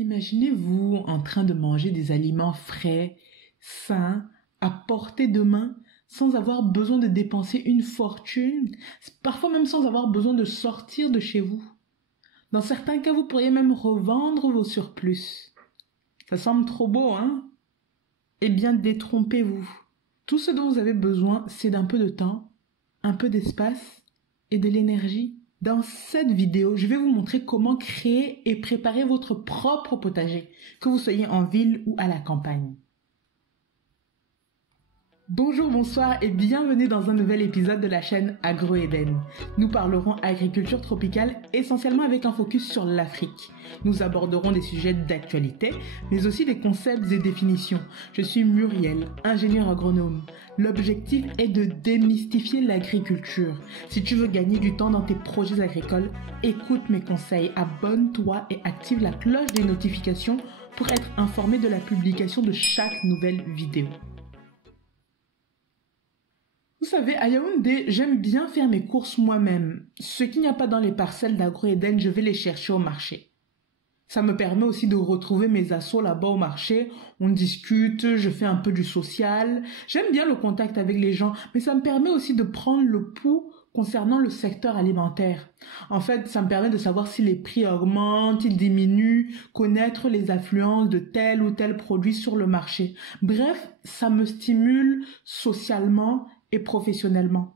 Imaginez-vous en train de manger des aliments frais, sains, à portée de main, sans avoir besoin de dépenser une fortune, parfois même sans avoir besoin de sortir de chez vous. Dans certains cas, vous pourriez même revendre vos surplus. Ça semble trop beau, hein? Eh bien, détrompez-vous. Tout ce dont vous avez besoin, c'est d'un peu de temps, un peu d'espace et de l'énergie. Dans cette vidéo, je vais vous montrer comment créer et préparer votre propre potager, que vous soyez en ville ou à la campagne. Bonjour, bonsoir et bienvenue dans un nouvel épisode de la chaîne Agro-Eden. Nous parlerons agriculture tropicale essentiellement avec un focus sur l'Afrique. Nous aborderons des sujets d'actualité, mais aussi des concepts et définitions. Je suis Muriel, ingénieure agronome. L'objectif est de démystifier l'agriculture. Si tu veux gagner du temps dans tes projets agricoles, écoute mes conseils, abonne-toi et active la cloche des notifications pour être informé de la publication de chaque nouvelle vidéo. Vous savez, à Yaoundé, j'aime bien faire mes courses moi-même. Ce qu'il n'y a pas dans les parcelles d'Agro-Eden, je vais les chercher au marché. Ça me permet aussi de retrouver mes assos là-bas au marché. On discute, je fais un peu du social. J'aime bien le contact avec les gens, mais ça me permet aussi de prendre le pouls concernant le secteur alimentaire. En fait, ça me permet de savoir si les prix augmentent, ils diminuent, connaître les affluences de tel ou tel produit sur le marché. Bref, ça me stimule socialement et professionnellement.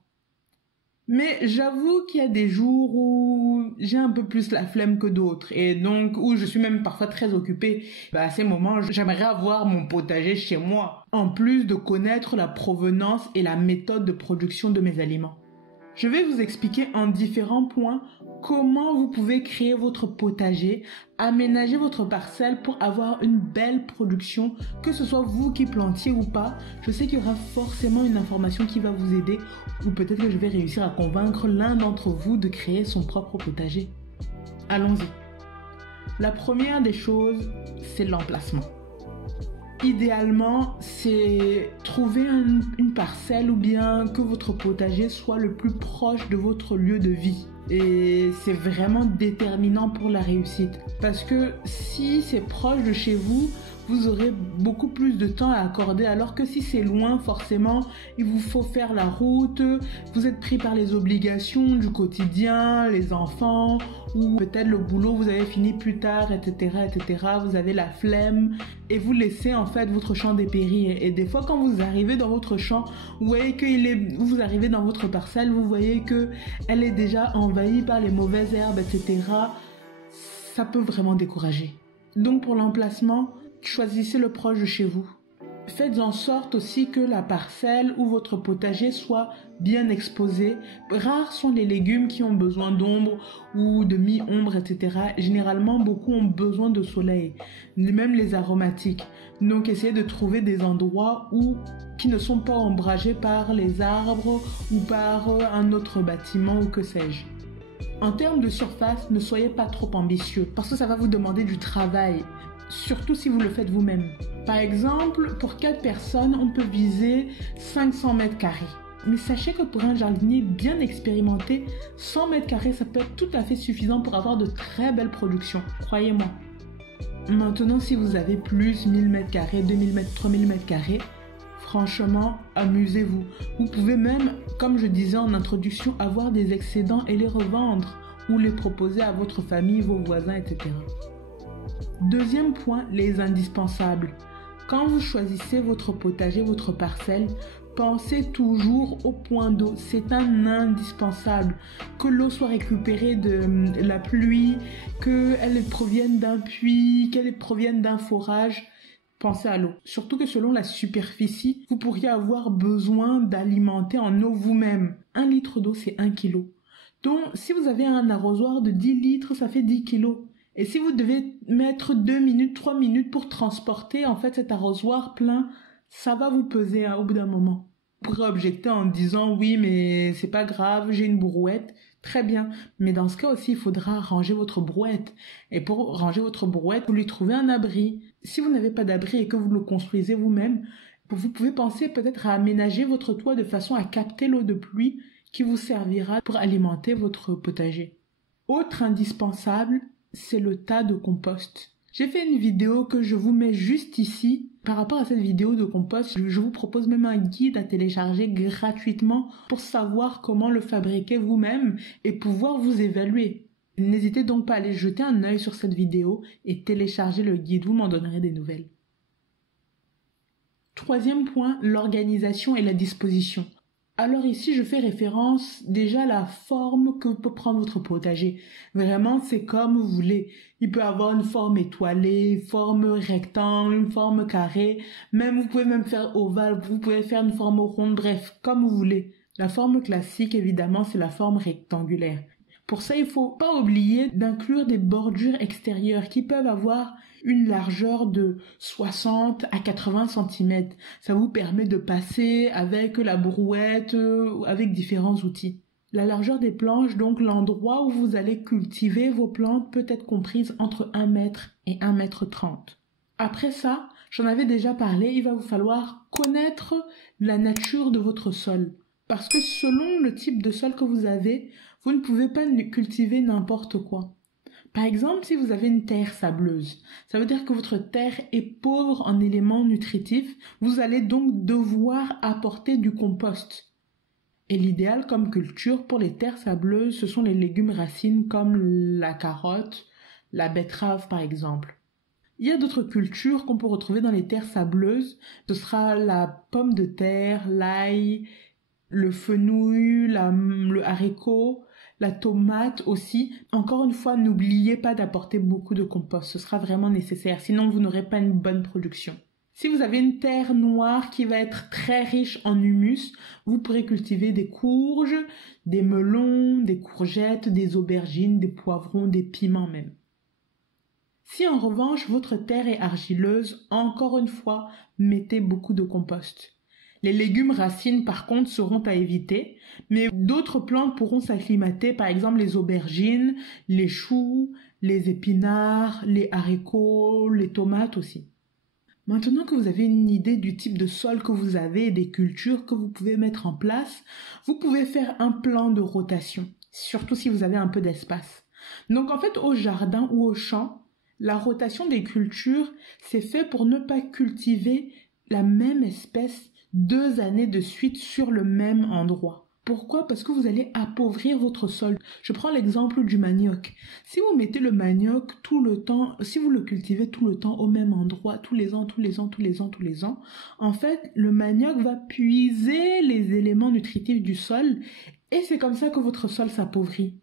Mais j'avoue qu'il y a des jours où j'ai un peu plus la flemme que d'autres et donc où je suis même parfois très occupée. À ces moments, j'aimerais avoir mon potager chez moi, en plus de connaître la provenance et la méthode de production de mes aliments. Je vais vous expliquer en différents points comment vous pouvez créer votre potager, aménager votre parcelle pour avoir une belle production, que ce soit vous qui plantiez ou pas. Je sais qu'il y aura forcément une information qui va vous aider ou peut-être que je vais réussir à convaincre l'un d'entre vous de créer son propre potager. Allons-y. La première des choses, c'est l'emplacement. Idéalement, c'est trouver une parcelle ou bien que votre potager soit le plus proche de votre lieu de vie. Et c'est vraiment déterminant pour la réussite. Parce que si c'est proche de chez vous, vous aurez beaucoup plus de temps à accorder. Alors que si c'est loin, forcément, il vous faut faire la route. Vous êtes pris par les obligations du quotidien, les enfants, ou peut-être le boulot, vous avez fini plus tard, etc., etc. Vous avez la flemme et vous laissez en fait votre champ dépérir. Et des fois, quand vous arrivez dans votre champ, vous voyez vous arrivez dans votre parcelle, vous voyez que elle est déjà envahie par les mauvaises herbes, etc. Ça peut vraiment décourager. Donc pour l'emplacement, choisissez le proche de chez vous. Faites en sorte aussi que la parcelle ou votre potager soit bien exposé. Rares sont les légumes qui ont besoin d'ombre ou de mi-ombre, etc. Généralement, beaucoup ont besoin de soleil, même les aromatiques. Donc, essayez de trouver des endroits qui ne sont pas ombragés par les arbres ou par un autre bâtiment ou que sais-je. En termes de surface, ne soyez pas trop ambitieux parce que ça va vous demander du travail, surtout si vous le faites vous-même. Par exemple, pour 4 personnes, on peut viser 500 mètres carrés. Mais sachez que pour un jardinier bien expérimenté, 100 mètres carrés, ça peut être tout à fait suffisant pour avoir de très belles productions, croyez-moi. Maintenant, si vous avez plus 1000 mètres carrés, 2000 mètres, 3000 mètres carrés, franchement, amusez-vous. Vous pouvez même, comme je disais en introduction, avoir des excédents et les revendre ou les proposer à votre famille, vos voisins, etc. Deuxième point, les indispensables. Quand vous choisissez votre potager, votre parcelle, pensez toujours au point d'eau. C'est un indispensable. Que l'eau soit récupérée de la pluie, qu'elle provienne d'un puits, qu'elle provienne d'un forage. Pensez à l'eau. Surtout que selon la superficie, vous pourriez avoir besoin d'alimenter en eau vous-même. 1 litre d'eau, c'est 1 kilo. Donc, si vous avez un arrosoir de 10 litres, ça fait 10 kilos. Et si vous devez mettre 2 minutes, 3 minutes pour transporter en fait cet arrosoir plein, ça va vous peser au bout d'un moment. Vous pourrez objecter en disant oui mais c'est pas grave, j'ai une brouette. Très bien, mais dans ce cas aussi il faudra ranger votre brouette. Et pour ranger votre brouette, vous lui trouvez un abri. Si vous n'avez pas d'abri et que vous le construisez vous-même, vous pouvez penser peut-être à aménager votre toit de façon à capter l'eau de pluie qui vous servira pour alimenter votre potager. Autre indispensable, c'est le tas de compost. J'ai fait une vidéo que je vous mets juste ici. Par rapport à cette vidéo de compost, je vous propose même un guide à télécharger gratuitement pour savoir comment le fabriquer vous-même et pouvoir vous évaluer. N'hésitez donc pas à aller jeter un œil sur cette vidéo et télécharger le guide, vous m'en donnerez des nouvelles. Troisième point, l'organisation et la disposition. Alors ici, je fais référence déjà à la forme que peut prendre votre potager. Vraiment, c'est comme vous voulez. Il peut avoir une forme étoilée, une forme rectangle, une forme carrée. Même, vous pouvez même faire ovale, vous pouvez faire une forme ronde, bref, comme vous voulez. La forme classique, évidemment, c'est la forme rectangulaire. Pour ça, il faut pas oublier d'inclure des bordures extérieures qui peuvent avoir une largeur de 60 à 80 cm. Ça vous permet de passer avec la brouette, avec différents outils. La largeur des planches, donc l'endroit où vous allez cultiver vos plantes, peut être comprise entre 1 mètre et 1 mètre 30. Après ça, j'en avais déjà parlé, il va vous falloir connaître la nature de votre sol. Parce que selon le type de sol que vous avez, vous ne pouvez pas cultiver n'importe quoi. Par exemple, si vous avez une terre sableuse, ça veut dire que votre terre est pauvre en éléments nutritifs, vous allez donc devoir apporter du compost. Et l'idéal comme culture pour les terres sableuses, ce sont les légumes racines comme la carotte, la betterave par exemple. Il y a d'autres cultures qu'on peut retrouver dans les terres sableuses, ce sera la pomme de terre, l'ail, le fenouil, le haricot, la tomate aussi. Encore une fois, n'oubliez pas d'apporter beaucoup de compost. Ce sera vraiment nécessaire. Sinon, vous n'aurez pas une bonne production. Si vous avez une terre noire qui va être très riche en humus, vous pourrez cultiver des courges, des melons, des courgettes, des aubergines, des poivrons, des piments même. Si en revanche, votre terre est argileuse, encore une fois, mettez beaucoup de compost. Les légumes racines, par contre, seront à éviter, mais d'autres plantes pourront s'acclimater, par exemple les aubergines, les choux, les épinards, les haricots, les tomates aussi. Maintenant que vous avez une idée du type de sol que vous avez et des cultures que vous pouvez mettre en place, vous pouvez faire un plan de rotation, surtout si vous avez un peu d'espace. Donc en fait, au jardin ou au champ, la rotation des cultures, c'est fait pour ne pas cultiver la même espèce 2 années de suite sur le même endroit. Pourquoi? Parce que vous allez appauvrir votre sol. Je prends l'exemple du manioc. Si vous mettez le manioc tout le temps, si vous le cultivez tout le temps au même endroit, tous les ans, en fait, le manioc va puiser les éléments nutritifs du sol et c'est comme ça que votre sol s'appauvrit.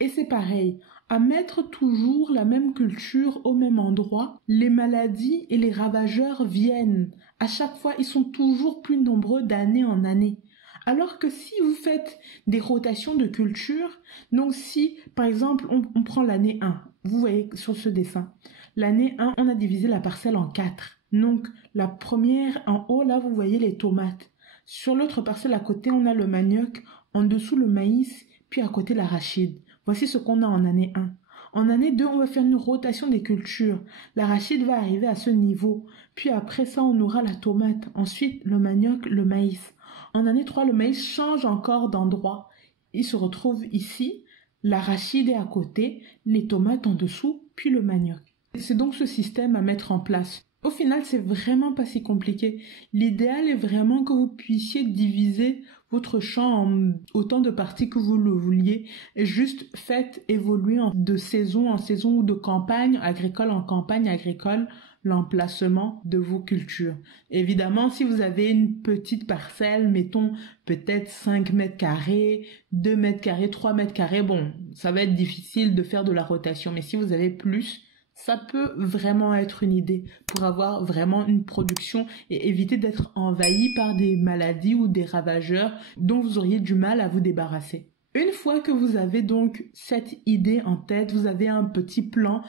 Et c'est pareil, à mettre toujours la même culture au même endroit, les maladies et les ravageurs viennent. À chaque fois, ils sont toujours plus nombreux d'année en année. Alors que si vous faites des rotations de culture, donc si, par exemple, on prend l'année 1, vous voyez sur ce dessin, l'année 1, on a divisé la parcelle en 4. Donc, la première en haut, là, vous voyez les tomates. Sur l'autre parcelle à côté, on a le manioc, en dessous le maïs, puis à côté l'arachide. Voici ce qu'on a en année 1. En année 2, on va faire une rotation des cultures. L'arachide va arriver à ce niveau. Puis après ça, on aura la tomate. Ensuite, le manioc, le maïs. En année 3, le maïs change encore d'endroit. Il se retrouve ici. L'arachide est à côté, les tomates en dessous, puis le manioc. C'est donc ce système à mettre en place. Au final, c'est vraiment pas si compliqué. L'idéal est vraiment que vous puissiez diviser votre champ en autant de parties que vous le vouliez et juste faites évoluer de saison en saison ou de campagne agricole en campagne agricole l'emplacement de vos cultures. Évidemment, si vous avez une petite parcelle, mettons peut-être 5 mètres carrés, 2 mètres carrés, 3 mètres carrés, bon, ça va être difficile de faire de la rotation, mais si vous avez plus, ça peut vraiment être une idée pour avoir vraiment une production et éviter d'être envahi par des maladies ou des ravageurs dont vous auriez du mal à vous débarrasser. Une fois que vous avez donc cette idée en tête, vous avez un petit plan,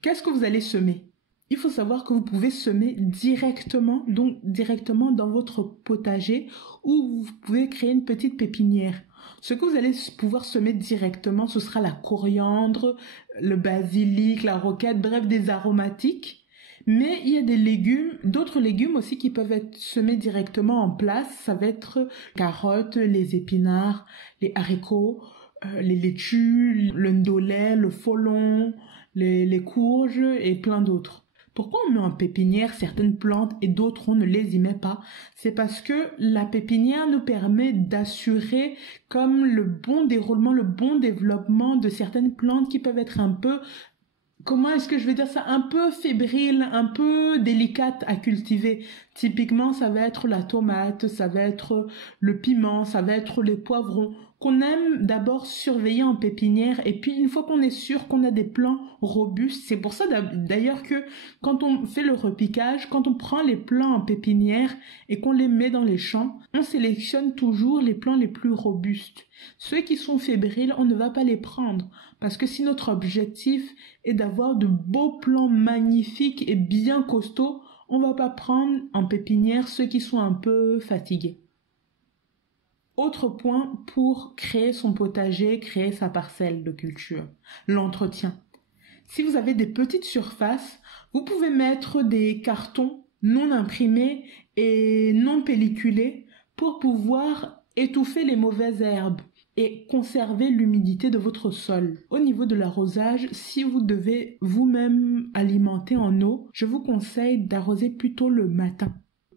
qu'est-ce que vous allez semer? Il faut savoir que vous pouvez semer directement dans votre potager ou vous pouvez créer une petite pépinière. Ce que vous allez pouvoir semer directement, ce sera la coriandre, le basilic, la roquette, bref, des aromatiques. Mais il y a des légumes, d'autres légumes aussi qui peuvent être semés directement en place. Ça va être carottes, les épinards, les haricots, les laitues, le ndolé, le folon, les courges et plein d'autres. Pourquoi on met en pépinière certaines plantes et d'autres on ne les y met pas? C'est parce que la pépinière nous permet d'assurer comme le bon déroulement, le bon développement de certaines plantes qui peuvent être un peu, comment est-ce que je vais dire ça, un peu fébriles, un peu délicates à cultiver. Typiquement, ça va être la tomate, ça va être le piment, ça va être les poivrons, qu'on aime d'abord surveiller en pépinière, et puis une fois qu'on est sûr qu'on a des plants robustes, c'est pour ça d'ailleurs que quand on fait le repiquage, quand on prend les plants en pépinière et qu'on les met dans les champs, on sélectionne toujours les plants les plus robustes. Ceux qui sont fébriles, on ne va pas les prendre, parce que si notre objectif est d'avoir de beaux plants magnifiques et bien costauds, on va pas prendre en pépinière ceux qui sont un peu fatigués. Autre point pour créer son potager, créer sa parcelle de culture, l'entretien. Si vous avez des petites surfaces, vous pouvez mettre des cartons non imprimés et non pelliculés pour pouvoir étouffer les mauvaises herbes et conserver l'humidité de votre sol. Au niveau de l'arrosage, si vous devez vous-même alimenter en eau, je vous conseille d'arroser plutôt le matin.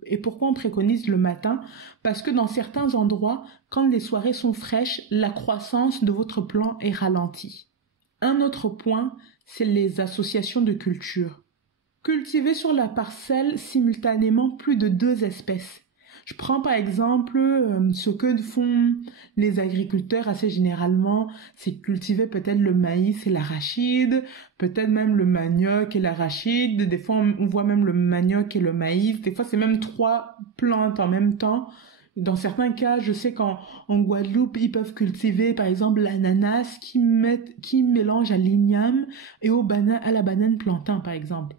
Et pourquoi on préconise le matin? Parce que dans certains endroits, quand les soirées sont fraîches, la croissance de votre plant est ralentie. Un autre point, c'est les associations de cultures. Cultiver sur la parcelle simultanément plus de 2 espèces. Je prends par exemple ce que font les agriculteurs assez généralement, c'est cultiver peut-être le maïs et l'arachide, peut-être même le manioc et l'arachide, des fois on voit même le manioc et le maïs, des fois c'est même 3 plantes en même temps. Dans certains cas, je sais qu'en Guadeloupe, ils peuvent cultiver par exemple l'ananas qui mélange à l'igname et à la banane plantain par exemple.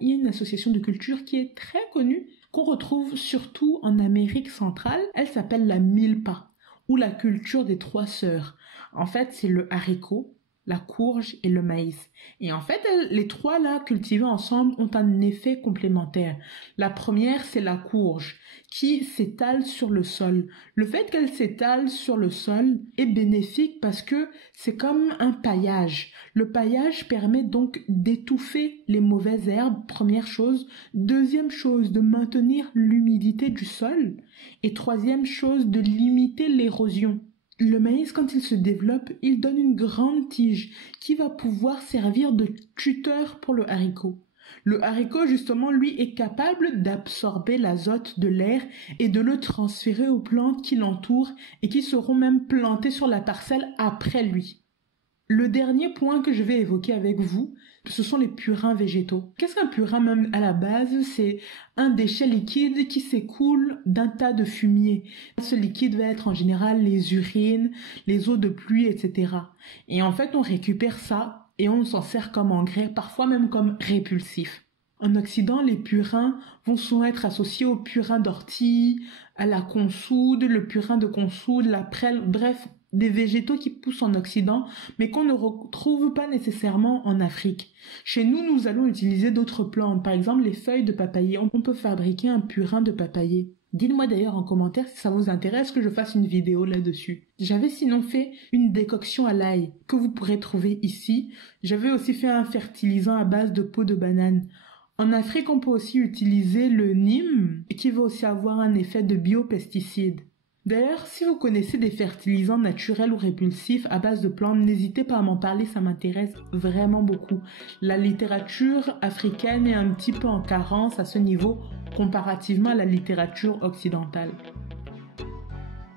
Il y a une association de culture qui est très connue, qu'on retrouve surtout en Amérique centrale. Elle s'appelle la milpa, ou la culture des 3 sœurs. En fait, c'est le haricot, la courge et le maïs. Et en fait, les 3 là, cultivés ensemble, ont un effet complémentaire. La première, c'est la courge, qui s'étale sur le sol. Le fait qu'elle s'étale sur le sol est bénéfique parce que c'est comme un paillage. Le paillage permet donc d'étouffer les mauvaises herbes, première chose. Deuxième chose, de maintenir l'humidité du sol. Et troisième chose, de limiter l'érosion. Le maïs, quand il se développe, il donne une grande tige qui va pouvoir servir de tuteur pour le haricot. Le haricot, justement, lui, est capable d'absorber l'azote de l'air et de le transférer aux plantes qui l'entourent et qui seront même plantées sur la parcelle après lui. Le dernier point que je vais évoquer avec vous, ce sont les purins végétaux. Qu'est-ce qu'un purin même à la base? C'est un déchet liquide qui s'écoule d'un tas de fumier. Ce liquide va être en général les urines, les eaux de pluie, etc. Et en fait, on récupère ça et on s'en sert comme engrais, parfois même comme répulsif. En Occident, les purins vont souvent être associés au purin d'ortie, à la consoude, le purin de consoude, la prêle, bref, des végétaux qui poussent en Occident, mais qu'on ne retrouve pas nécessairement en Afrique. Chez nous, nous allons utiliser d'autres plantes, par exemple les feuilles de papayer. On peut fabriquer un purin de papayer. Dites-moi d'ailleurs en commentaire si ça vous intéresse que je fasse une vidéo là-dessus. J'avais sinon fait une décoction à l'ail que vous pourrez trouver ici. J'avais aussi fait un fertilisant à base de peau de banane. En Afrique, on peut aussi utiliser le neem, qui va aussi avoir un effet de biopesticide. D'ailleurs, si vous connaissez des fertilisants naturels ou répulsifs à base de plantes, n'hésitez pas à m'en parler, ça m'intéresse vraiment beaucoup. La littérature africaine est un petit peu en carence à ce niveau comparativement à la littérature occidentale.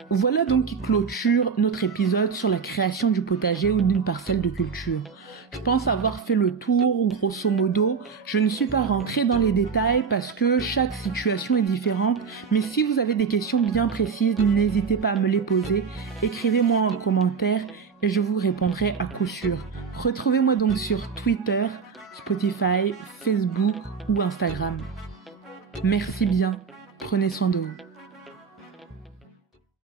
Voilà donc qui clôture notre épisode sur la création du potager ou d'une parcelle de culture. Je pense avoir fait le tour, grosso modo. Je ne suis pas rentrée dans les détails parce que chaque situation est différente. Mais si vous avez des questions bien précises, n'hésitez pas à me les poser. Écrivez-moi en commentaire et je vous répondrai à coup sûr. Retrouvez-moi donc sur Twitter, Spotify, Facebook ou Instagram. Merci bien. Prenez soin de vous.